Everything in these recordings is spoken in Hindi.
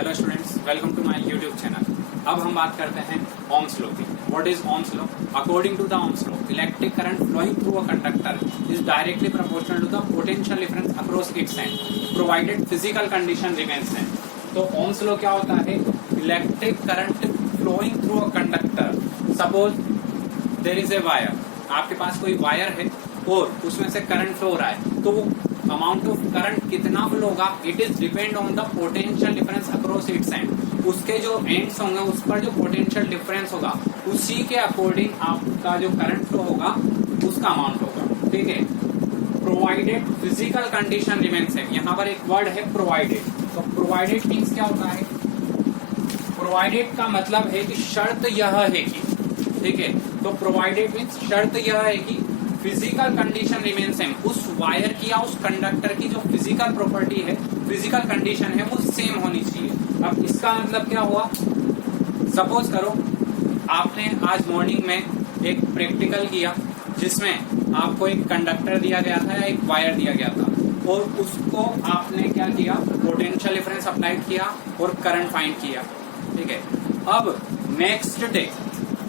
Hello students, welcome to my YouTube channel. अब हम बात करते हैं ओम्स लॉ की। What is Ohm's law? According to the Ohm's law, electric current flowing through a conductor is directly proportional to the potential difference across its end provided physical condition remains same. तो ओम्स लॉ क्या होता है? Electric current flowing through a conductor. Suppose there is a wire, आपके पास कोई वायर है और उसमें से करंट फ्लो हो रहा है, तो वो अमाउंट ऑफ करंट कितना फ्लो होगा, it is depend on the potential difference across its and. उसके जो एंड्स होंगे उस पर जो पोटेंशियल डिफरेंस होगा उसी के अकॉर्डिंग आपका जो करंट फ्लो होगा उसका अमाउंट होगा। ठीक है, provided physical condition remains same. यहाँ पर एक वर्ड है प्रोवाइडेड। तो प्रोवाइडेड मीन्स क्या होता है? प्रोवाइडेड का मतलब है कि शर्त यह है कि, ठीक है, तो प्रोवाइडेड मीन्स शर्त यह है कि फिजिकल कंडीशन रिमेन सेम। उस वायर की या उस कंडक्टर की जो फिजिकल प्रॉपर्टी है, फिजिकल कंडीशन है, वो सेम होनी चाहिए। अब इसका मतलब क्या हुआ? सपोज करो आपने आज मॉर्निंग में एक प्रैक्टिकल किया जिसमें आपको एक कंडक्टर दिया गया था या एक वायर दिया गया था और उसको आपने क्या किया, पोटेंशियल डिफरेंस अप्लाइड किया और करंट फाइंड किया। ठीक है, अब नेक्स्ट डे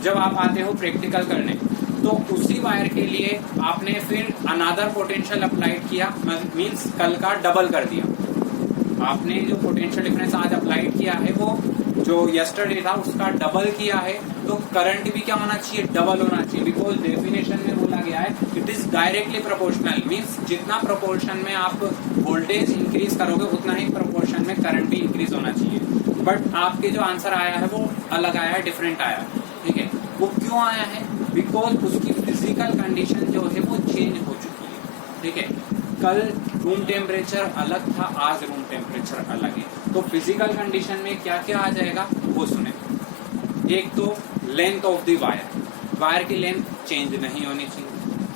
जब आप आते हो प्रैक्टिकल करने, तो उसी वायर के लिए आपने फिर अनदर पोटेंशियल अप्लाइड किया, मींस कल का डबल कर दिया। आपने जो पोटेंशियल डिफरेंस आज अप्लाइड किया है वो जो यस्टरडे था उसका डबल किया है, तो करंट भी क्या होना चाहिए? डबल होना चाहिए। बिकॉज डेफिनेशन में बोला गया है it is directly proportional, means जितना प्रोपोर्शन में आप वोल्टेज इंक्रीज करोगे उतना ही प्रोपोर्शन में करंट भी इंक्रीज होना चाहिए। बट आपके जो आंसर आया है वो अलग आया है, डिफरेंट आया है। ठीक है, वो क्यों आया है? बिकॉज उसकी फिजिकल कंडीशन जो है वो चेंज हो चुकी है। ठीक है, कल रूम टेम्परेचर अलग था, आज रूम टेम्परेचर अलग है। तो फिजिकल कंडीशन में क्या क्या आ जाएगा वो सुने। एक तो length of the wire, wire की लेंथ चेंज नहीं होनी चाहिए।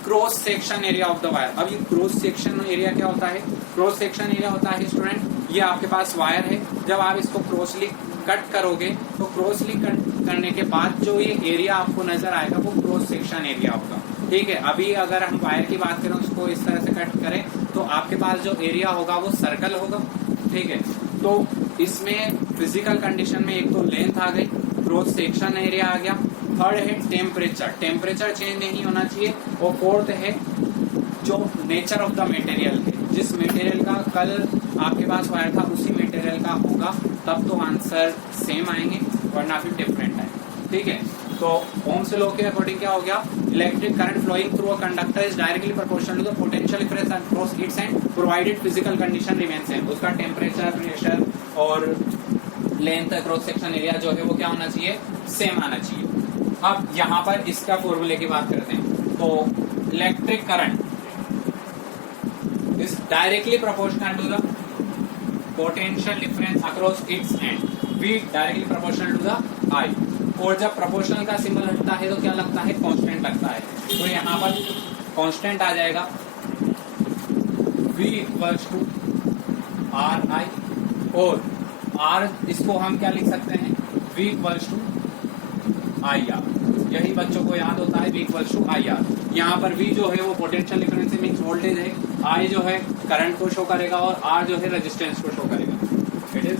Cross section area of the wire. अब ये क्रॉस सेक्शन एरिया क्या होता है? क्रॉस सेक्शन एरिया होता है स्टूडेंट, ये आपके पास वायर है, जब आप इसको क्रॉसली कट करोगे तो क्रॉसली कट करने के बाद जो ये एरिया आपको नजर आएगा वो क्रॉस सेक्शन एरिया होगा। ठीक है, अभी अगर हम वायर की बात करें उसको इस तरह से कट करें तो आपके पास जो एरिया होगा वो सर्कल होगा। ठीक है, तो इसमें फिजिकल कंडीशन में एक तो लेंथ आ गई, क्रॉस सेक्शन एरिया आ गया, थर्ड है टेम्परेचर, टेम्परेचर चेंज नहीं होना चाहिए, और फोर्थ है जो नेचर ऑफ द मटेरियल है, जिस मटेरियल का कल आपके पास वायर था उसी मटेरियल का होगा, तब तो आंसर सेम आएंगे वरना फिर डिफरेंट आए। ठीक है, तो ओम्स लॉ के अकॉर्डिंग क्या हो गया? Electric current flowing through a conductor is directly proportional to the potential difference across its end provided physical condition remain same. उसका टेम्परेचर, प्रेशर और लेंथ, क्रॉस सेक्शन एरिया जो है वो क्या होना चाहिए? सेम आना चाहिए। अब यहाँ पर इसका फॉर्मूले की बात करते हैं। तो electric current is directly proportional to the potential difference across its end, V directly proportional to the I। और जब प्रोपोर्शनल का सिंबल हटता है तो क्या लगता है? कांस्टेंट लगता है। तो यहाँ पर कांस्टेंट आ जाएगा V equals to R I, और R इसको हम क्या लिख सकते हैं? V equals to I R. यही बच्चों को याद होता है, V equals to I R. यहाँ पर V जो है वो पोटेंशियल डिफरेंस मीन्स वोल्टेज है, I जो है करंट को शो करेगा और R जो है रेजिस्टेंस को शो करेगा। It is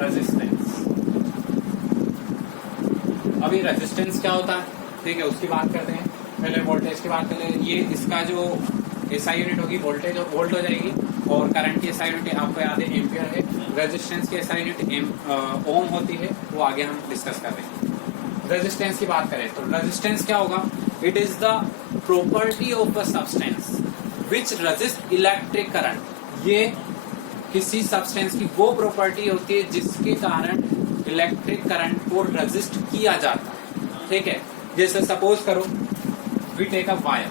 resistance. अभी रेजिस्टेंस क्या होता है? ठीक है, उसकी बात करते हैं। पहले वोल्टेज की बात करें। ये इसका जो एसआई यूनिट होगी वोल्टेज और वोल्ट हो जाएगी, और करंट की एसआई यूनिट आपको याद है एम्पियर है। रेजिस्टेंस की एसआई यूनिट ओम होती है, वो आगे हम डिस्कस कर रहे हैं। रेजिस्टेंस की बात करें तो रेजिस्टेंस क्या होगा? It is the property of a substance which resist electric current. ये किसी सब्सटेंस की वो प्रॉपर्टी होती है जिसके कारण इलेक्ट्रिक करंट को रेजिस्ट किया जाता है। ठीक है, जैसे सपोज करो वी टेक अ वायर,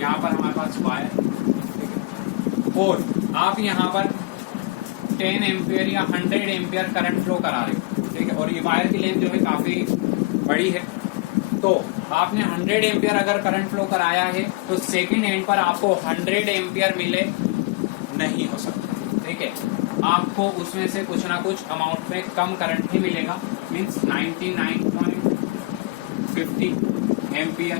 यहाँ पर हमारे पास वायर, और आप यहाँ पर 10 एम्पियर या 100 एम्पियर करंट फ्लो करा रहे हो। ठीक है, और ये वायर की लेंथ जो है काफी बड़ी है, तो आपने 100 एम्पियर अगर करंट फ्लो कराया है तो सेकंड एंड पर आपको 100 एम्पियर मिले नहीं हो सकता। ठीक है, आपको उसमें से कुछ ना कुछ अमाउंट में कम करंट ही मिलेगा, मीन्स 99.50 एम्पियर।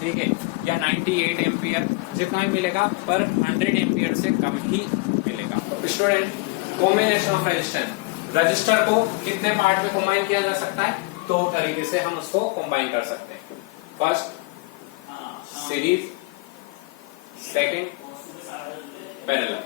ठीक है, या 98 एम्पियर, जितना भी मिलेगा पर 100 एम्पियर से कम ही मिलेगा। Student, combination of register, register को कितने पार्ट में कंबाइन किया जा सकता है? दो तरीके से हम उसको कंबाइन कर सकते हैं। First series, second parallel.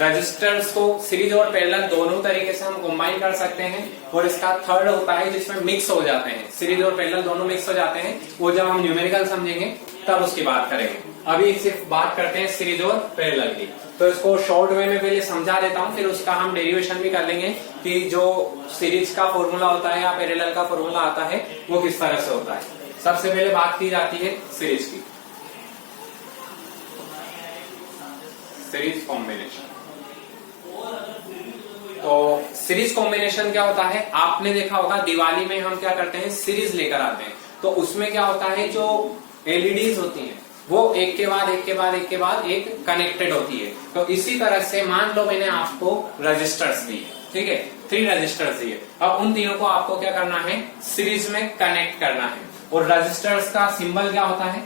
Resistors को सीरीज और पैरेलल दोनों तरीके से हम कंबाइन कर सकते हैं, और इसका थर्ड होता है जिसमें मिक्स हो जाते हैं, सीरीज और पैरेलल दोनों मिक्स हो जाते हैं, वो जब हम न्यूमेरिकल समझेंगे तब उसकी बात करेंगे। अभी सिर्फ बात करते हैं सीरीज और पैरेलल की। तो इसको शॉर्ट वे में पहले समझा देता हूं, फिर उसका हम डेरिवेशन भी कर लेंगे कि जो सीरीज का फॉर्मूला होता है या पैरेलल का फॉर्मूला आता है वो किस तरह से होता है। सबसे पहले बात की जाती है सीरीज की, सीरीज कॉम्बिनेशन। तो सीरीज कॉम्बिनेशन क्या होता है? आपने देखा होगा दिवाली में हम क्या करते हैं, सीरीज लेकर आते हैं। तो उसमें क्या होता है, जो एलईडीज होती हैं वो एक के बाद एक के बाद एक के बाद एक कनेक्टेड होती है। तो इसी तरह से मान लो मैंने आपको रजिस्टर्स दिए, ठीक है, 3 रजिस्टर्स दिए। अब उन तीनों को आपको क्या करना है, सीरीज में कनेक्ट करना है। और रजिस्टर्स का सिंबल क्या होता है?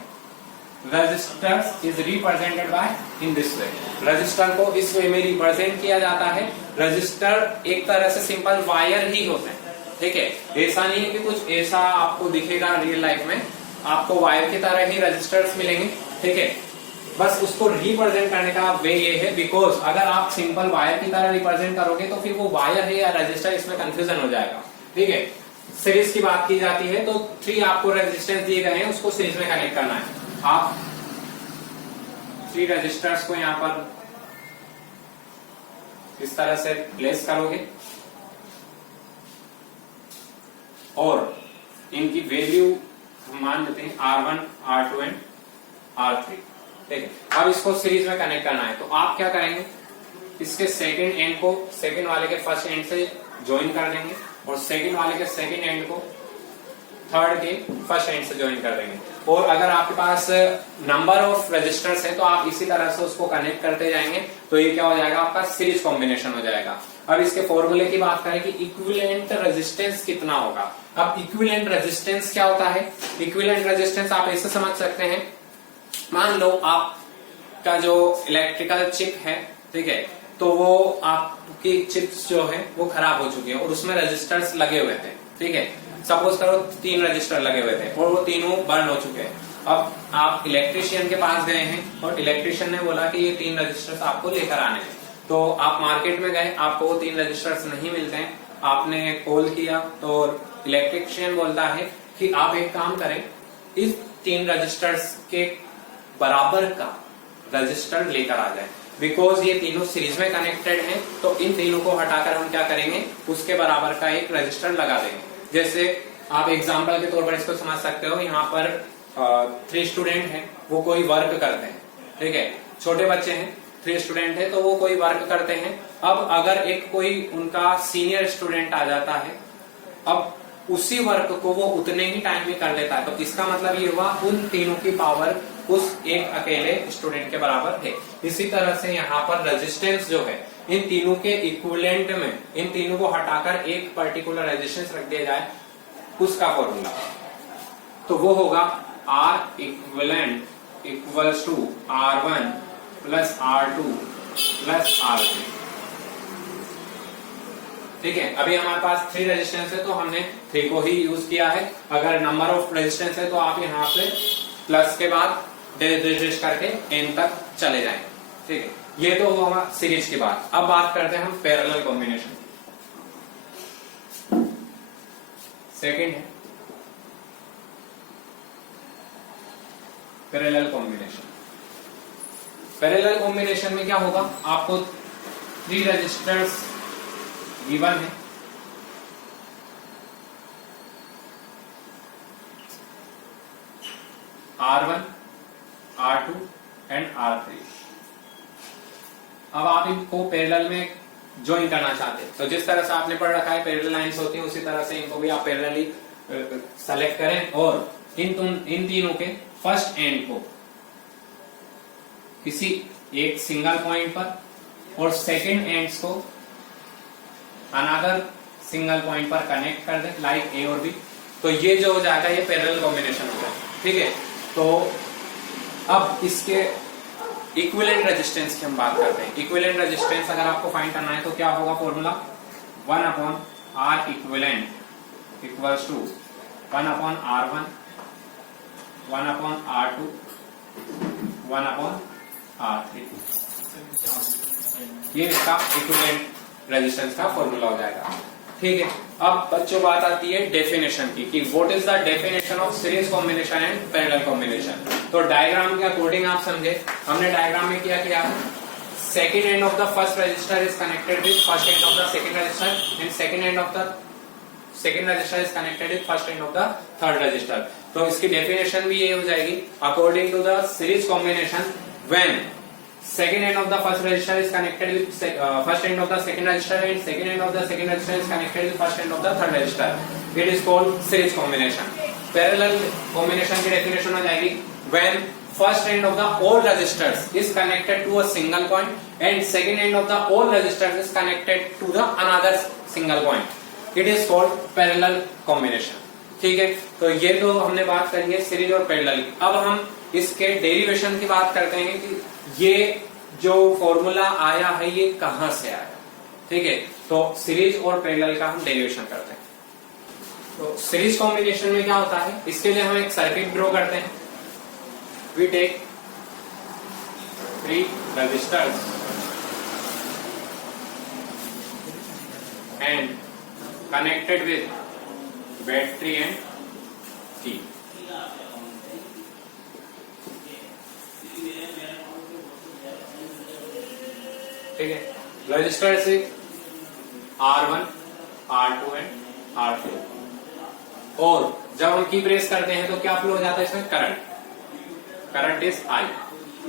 Resistors is represented by in this way. Resistor को इस वे में रिप्रेजेंट किया जाता है। रजिस्टर एक तरह से सिंपल वायर ही होते हैं, ठीक है, ऐसा नहीं है कि कुछ ऐसा आपको दिखेगा रियल लाइफ में, आपको वायर की तरह ही रजिस्टर्स मिलेंगे, ठीक है। बस उसको रिप्रेजेंट करने का वे ये है, बिकॉज अगर आप सिंपल वायर की तरह रिप्रेजेंट करोगे तो फिर वो वायर है या रजिस्टर, इसमें कंफ्यूजन हो जाएगा, ठीक है। सीरीज की बात की जाती है तो 3 आपको रेजिस्टेंस दिए गए हैं, उसको सीरीज में कनेक्ट करना है। आप 3 रजिस्टर्स को यहां पर इस तरह से प्लेस करोगे और इनकी वैल्यू हम मान लेते हैं R1, R2 एंड R3, ठीक है। अब इसको सीरीज में कनेक्ट करना है तो आप क्या करेंगे, इसके सेकंड एंड को सेकंड वाले के फर्स्ट एंड से ज्वाइन कर देंगे और सेकंड वाले के सेकंड एंड को थर्ड के फर्स्ट एंड से ज्वाइन कर देंगे। और अगर आपके पास नंबर ऑफ रजिस्टर्स है तो आप इसी तरह से उसको कनेक्ट करते जाएंगे, तो ये क्या हो जाएगा, आपका सीरीज कॉम्बिनेशन हो जाएगा। अब इसके फॉर्मूले की बात करें कि इक्विवेलेंट रेजिस्टेंस कितना होगा। अब इक्विवेलेंट रेजिस्टेंस क्या होता है? इक्विवेलेंट रेजिस्टेंस आप ऐसे समझ सकते हैं, मान लो आपका जो इलेक्ट्रिकल चिप है, ठीक है, तो वो आपकी चिप्स जो है वो खराब हो चुकी है और उसमें रजिस्टर्स लगे हुए थे, ठीक है। सपोज करो 3 रजिस्टर लगे हुए थे और वो तीनों बर्न हो चुके हैं। अब आप इलेक्ट्रिशियन के पास गए हैं और इलेक्ट्रिशियन ने बोला कि ये 3 रजिस्टर्स आपको लेकर आने हैं। तो आप मार्केट में गए, आपको वो 3 रजिस्टर्स नहीं मिलते हैं, आपने कॉल किया तो इलेक्ट्रिशियन बोलता है कि आप एक काम करें, इस 3 रजिस्टर्स के बराबर का रजिस्टर लेकर आ जाए। बिकॉज ये तीनों सीरीज में कनेक्टेड हैं तो इन तीनों को हटाकर हम क्या करेंगे, उसके बराबर का एक रजिस्टर लगा देंगे। जैसे आप एग्जांपल के तौर पर इसको समझ सकते हो, यहाँ पर 3 स्टूडेंट हैं, वो कोई वर्क करते हैं, ठीक है, छोटे बच्चे हैं, 3 स्टूडेंट है तो वो कोई वर्क करते हैं। अब अगर एक कोई उनका सीनियर स्टूडेंट आ जाता है, अब उसी वर्क को वो उतने ही टाइम में कर लेता है, तो इसका मतलब ये हुआ उन तीनों की पावर उस एक अकेले स्टूडेंट के बराबर है। इसी तरह से यहाँ पर रेजिस्टेंस जो है इन तीनों के इक्विवेलेंट में इन तीनों को हटाकर एक पर्टिकुलर रेजिस्टेंस रख दिया जाए, उसका फॉर्मूला तो वो होगा R equivalent equals to R1 plus R2 plus R3, ठीक है। अभी हमारे पास 3 रेजिस्टेंस है तो हमने 3 को ही यूज किया है। अगर नंबर ऑफ रेजिस्टेंस है तो आप यहाँ पे प्लस के बाद डिजिट करके एन तक चले जाएं, ठीक है। ये तो होगा सीरीज की बात। अब बात करते हैं हम पैरेलल कॉम्बिनेशन। सेकंड है पैरेलल कॉम्बिनेशन। पैरेलल कॉम्बिनेशन में क्या होगा, आपको 3 रजिस्टर्स गिवन है, R1, R2 एंड R3। अब आप इनको पैरेलल में ज्वाइन करना चाहते हैं तो जिस तरह से आपने पढ़ रखा है पैरेलल लाइंस होती हैं, उसी तरह से इनको भी आप पैरेलली सेलेक्ट करें और इन तीनों के फर्स्ट एंड को किसी एक सिंगल पॉइंट पर और सेकंड एंड्स को अनदर सिंगल पॉइंट पर कनेक्ट कर दें, लाइक ए और बी। तो ये जो हो जाएगा ये पैरेलल कॉम्बिनेशन होगा, ठीक है। तो अब इसके इक्विवेलेंट रेजिस्टेंस की हम बात करते हैं। इक्विवेलेंट रेजिस्टेंस अगर आपको फाइंड करना है तो क्या होगा formula, 1/R equivalent equals to 1/R1 1/R2 1/R3। ये इसका इक्विवेलेंट रेजिस्टेंस का फॉर्मूला हो जाएगा। ठीक है, अब बच्चों बात आती है डेफिनेशन की कि what is the definition of series combination and parallel combination. तो डायग्राम के अकॉर्डिंग आप समझे, हमने डायग्राम में क्या second end of the first resistor is connected with first end of the second resistor and second end of the second resistor is connected with first end of the third resistor. तो इसकी डेफिनेशन भी ये हो जाएगी, according to the series combination when second end of the first register is connected with first end of the second register and second end of the second register is connected with first end of the third register, it is called series combination. Parallel combination की definition हो जाएगी when first end of the all registers is connected to a single point and second end of the all registers is connected to the another single point, it is called parallel combination. ठीक है, तो ये तो हमने बात करी है सीरीज और पैरेलल। अब हम इसके डेरिवेशन की बात करते हैं कि ये जो फॉर्मूला आया है ये कहां से आया। ठीक है, तो सीरीज और पैरेलल का हम डेरिवेशन करते हैं। तो सीरीज कॉम्बिनेशन में क्या होता है, इसके लिए हम एक सर्किट ड्रॉ करते हैं। We take 3 resistors and connected with battery end की। ठीक है, रजिस्टर से R1 R2 एंड R3 और जब हम की प्रेस करते हैं तो क्या फ्लो हो जाता है इसमें, करंट इज I।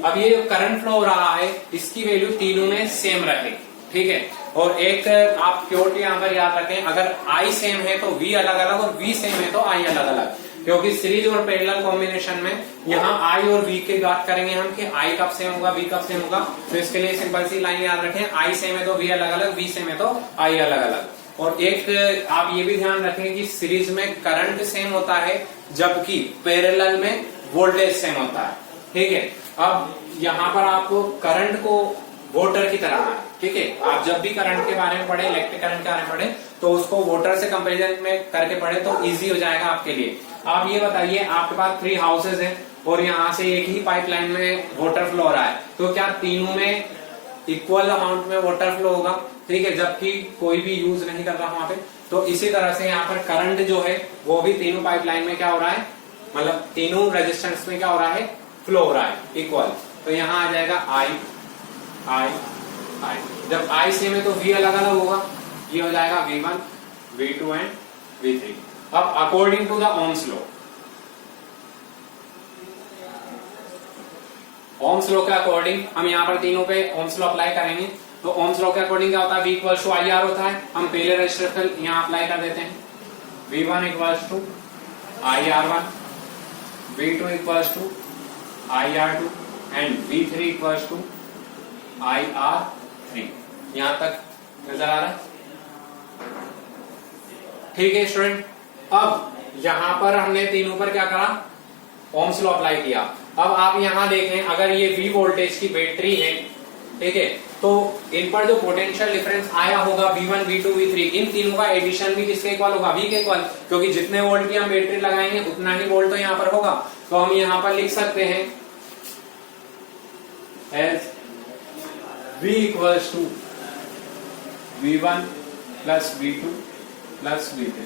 अब ये जो करंट फ्लो हो रहा है इसकी वैल्यू तीनों में सेम रहे। ठीक है, और एक आप प्योरिटी यहां पर याद रखें, अगर I सेम है तो V अलग अलग और V सेम है तो I अलग अलग, क्योंकि सीरीज और पैरेलल कॉम्बिनेशन में यहाँ I और V की बात करेंगे हम कि I कब सेम होगा, V कब सेम होगा। तो इसके लिए सिंपल सी लाइन याद रखें, I सेम है तो V अलग अलग, V सेम है तो I अलग अलग। और एक आप ये भी ध्यान रखें कि सीरीज में करंट सेम होता है जबकि पैरेलल में वोल्टेज सेम होता है। ठीक है, अब यहाँ पर आपको करंट को वोटर की तरह है। ठीक है, आप जब भी करंट के बारे में पढ़े, इलेक्ट्रिक करंट के बारे में पढ़े तो उसको वोटर से कंपेरिजन में करके पढ़े तो इजी हो जाएगा आपके लिए। आप ये बताइए, आपके पास 3 हाउसेज हैं और यहाँ से एक ही पाइपलाइन में वाटर फ्लो हो रहा है, तो क्या तीनों में इक्वल अमाउंट में वाटर फ्लो होगा? ठीक है, जबकि कोई भी यूज नहीं कर रहा वहां पे। तो इसी तरह से यहाँ पर करंट जो है वो भी तीनों पाइपलाइन में क्या हो रहा है, मतलब तीनों रेजिस्टेंस में क्या हो रहा है, फ्लो हो रहा है इक्वल। तो यहाँ आ जाएगा I I I। जब I सेम है तो V अलग अलग होगा, ये हो जाएगा V1 V2 एंड V3। अब according to the Ohm's law, Ohm's law के अकॉर्डिंग हम यहाँ पर तीनों पे ओम्स लॉ अप्लाई करेंगे। तो ओम्स लॉ के अकॉर्डिंग क्या होता है, V इक्वल्स टू IR होता है। हम पहले रजिस्टर यहाँ अप्लाई कर देते हैं, V1 equals to IR1, V2 equals to IR2 and V3 equals to IR3। यहां तक नजर आ रहा है? ठीक है स्टूडेंट, अब यहां पर हमने तीनों पर क्या करा, ओम्स लॉ अप्लाई किया। अब आप यहां देखें, अगर ये V वोल्टेज की बैटरी है, ठीक है, तो इन पर जो पोटेंशियल डिफरेंस आया होगा V1 V2 V3, इन तीनों का एडिशन भी किसके इक्वल होगा, V के इक्वल, क्योंकि जितने वोल्ट की हम बैटरी लगाएंगे उतना ही वोल्ट तो यहाँ पर होगा। तो हम यहाँ पर लिख सकते हैं as V equals to V1 plus V2 plus V3।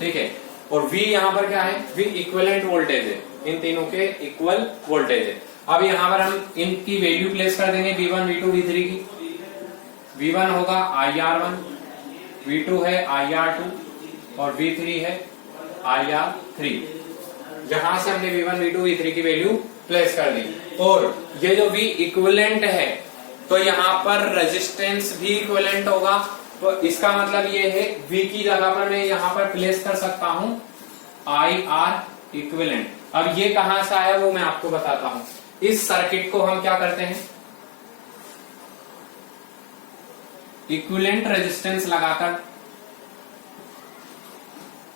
ठीक है, और V यहाँ पर क्या है, V इक्विवेलेंट वोल्टेज है, इन तीनों के इक्वल वोल्टेज है। अब यहाँ पर हम इनकी वैल्यू प्लेस कर देंगे V1 V2 V3 की। V1 होगा IR1, V2 है IR2 और V3 है IR3। जहां से हमने V1 V2 V3 की वैल्यू प्लेस कर दी, और ये जो V इक्विवेलेंट है तो यहाँ पर रेजिस्टेंस भी इक्विवेलेंट होगा। तो इसका मतलब ये है V की जगह पर मैं यहाँ पर प्लेस कर सकता हूं IR इक्विवेलेंट। अब ये कहां से आया वो मैं आपको बताता हूं। इस सर्किट को हम क्या करते हैं, इक्विवेलेंट रेजिस्टेंस लगाकर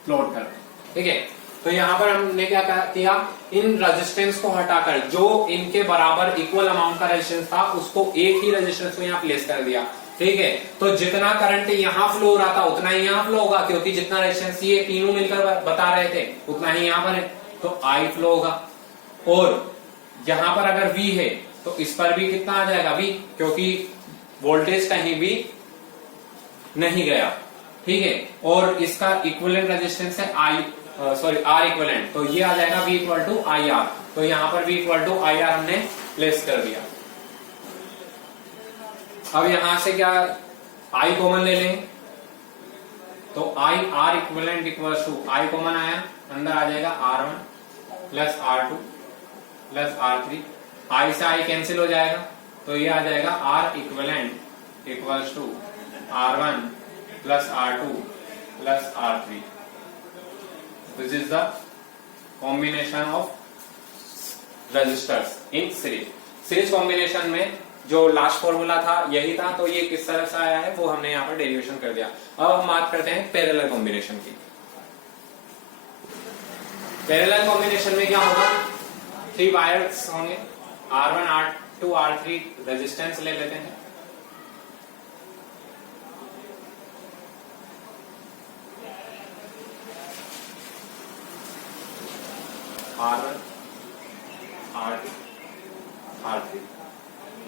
प्लॉट करते हैं। ठीक है, तो यहाँ पर हमने क्या किया, इन रेजिस्टेंस को हटाकर जो इनके बराबर इक्वल अमाउंट का रेजिस्टेंस था उसको एक ही रेजिस्टेंस को यहाँ प्लेस कर दिया। ठीक है, तो जितना करंट यहाँ फ्लो हो रहा था उतना ही यहाँ फ्लो होगा, क्योंकि जितना रेजिस्टेंस ये तीनों मिलकर बता रहे थे उतना ही यहाँ पर है, तो I फ्लो होगा। और यहाँ पर अगर V है तो इस पर भी कितना आ जाएगा V, क्योंकि वोल्टेज कहीं भी नहीं गया। ठीक है, और इसका इक्विवेलेंट रेजिस्टेंस है R इक्विवेलेंट, तो ये आ जाएगा V इक्वल टू IR। तो यहाँ पर V इक्वल टू IR हमने प्लेस कर दिया। अब यहां से क्या I कॉमन ले लेंगे, तो R equivalent equal to I common आया, अंदर आ जाएगा R1 plus R2 plus R3, I से I कैंसिल हो जाएगा, तो ये आ जाएगा R equivalent equal to R1 plus R2 plus R3। This is the combination of resistors in series. Series combination में जो लास्ट फॉर्मूला था यही था, तो ये किस तरह से आया है वो हमने यहाँ पर डेरिवेशन कर दिया। अब हम बात करते हैं पैरेलल कॉम्बिनेशन की। पैरेलल कॉम्बिनेशन में क्या होगा, 3 वायर्स होंगे, R1 R2 R3 रेजिस्टेंस ले लेते हैं। R1 R2 R3,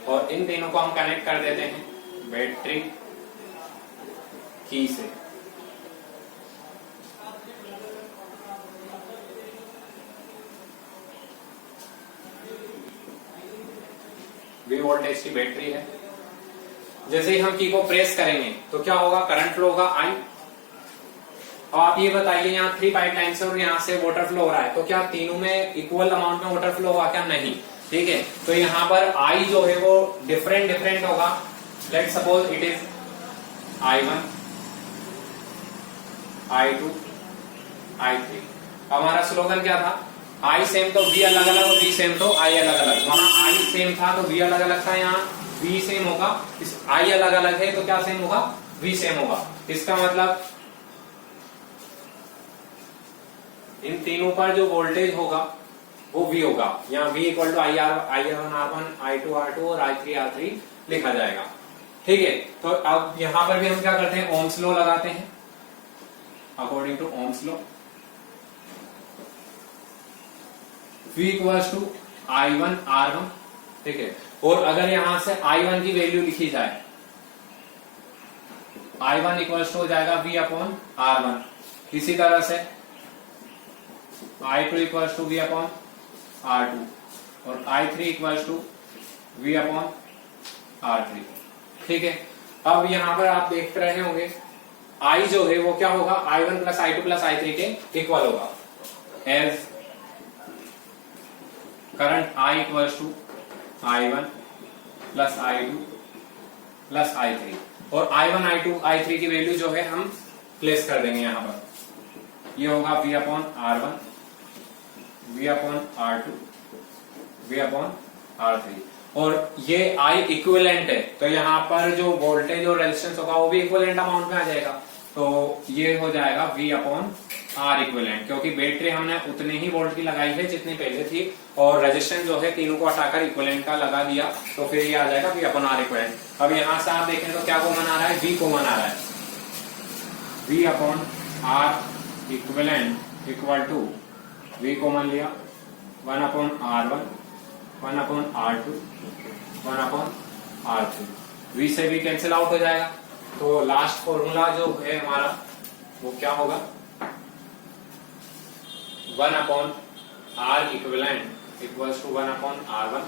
और इन तीनों को हम कनेक्ट कर देते हैं बैटरी की से। V वोल्टेज की बैटरी है। जैसे ही हम की को प्रेस करेंगे तो क्या होगा, करंट फ्लो होगा I। अब आप ये बताइए, यहाँ 3 पाइपलाइन से और यहाँ से वाटर फ्लो हो रहा है, तो क्या तीनों में इक्वल अमाउंट में वाटर फ्लो होगा क्या? नहीं। ठीक है, तो यहाँ पर I जो है वो डिफरेंट होगा। Let suppose it is I1 I2 I3। हमारा स्लोगन क्या था, I सेम तो V अलग अलग और V सेम तो I अलग अलग। वहां I सेम था तो V अलग अलग था, यहाँ V सेम होगा। इस I अलग अलग है तो क्या सेम होगा, V सेम होगा। इसका मतलब इन तीनों पर जो वोल्टेज होगा वो V होगा। यहाँ V equal to I1 R1 I2 R2 और I3 R3 लिखा जाएगा। ठीक है, तो अब यहां पर भी हम क्या करते हैं, ओम्स लॉ लगाते हैं। According to Ohm's law V equals to I1 R1। ठीक है, और अगर यहां से I1 की वैल्यू लिखी जाए, I1 इक्वल्स टू हो जाएगा V अपॉन R1। इसी तरह से I2 equals to V upon R2 और I3 equals to V upon R3। ठीक है, अब यहां पर आप देख रहे होंगे I जो है वो क्या होगा, I1 plus I2 plus I3 के इक्वल होगा। As current I equals to I1 plus I2 plus I3, और I1 I2 I3 की वैल्यू जो है हम प्लेस कर देंगे यहाँ पर। ये होगा V upon R1 V upon R2 V upon R3, और ये I इक्विवेलेंट है तो यहाँ पर जो वोल्टेज और रेजिस्टेंस होगा वो भी इक्विवेलेंट अमाउंट में आ जाएगा। तो ये हो जाएगा V अपॉन R इक्विवेलेंट, क्योंकि बैटरी हमने उतने ही वोल्ट की लगाई है जितनी पहले थी, और रेजिस्टेंस जो है तीनों को हटाकर इक्विवेलेंट का लगा दिया, तो फिर ये आ जाएगा V अपॉन R इक्विवेलेंट। अब यहाँ से आप देखें तो क्या कॉमन आ रहा है, V कॉमन आ रहा है। V upon R equivalent equal to V common लिया, 1 upon R1 1 upon R2 1 upon R3। V से V कैंसिल आउट हो जाएगा, तो लास्ट फॉर्मूला जो है हमारा वो क्या होगा, 1 upon R equivalent equals to 1 upon R1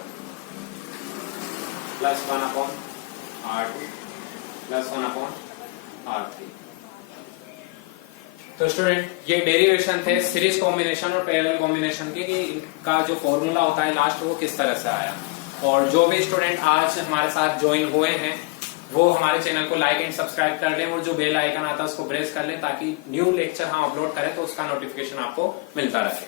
plus 1 upon R2 plus 1 upon R3। तो स्टूडेंट ये डेरिवेशन थे सीरीज कॉम्बिनेशन और पैरेलल कॉम्बिनेशन के, कि इनका जो फॉर्मूला होता है लास्ट वो किस तरह से आया। और जो भी स्टूडेंट आज हमारे साथ ज्वाइन हुए हैं वो हमारे चैनल को लाइक एंड सब्सक्राइब कर लें, और जो बेल आइकन आता है उसको प्रेस कर लें ताकि न्यू लेक्चर हम अपलोड करें तो उसका नोटिफिकेशन आपको मिलता रहे।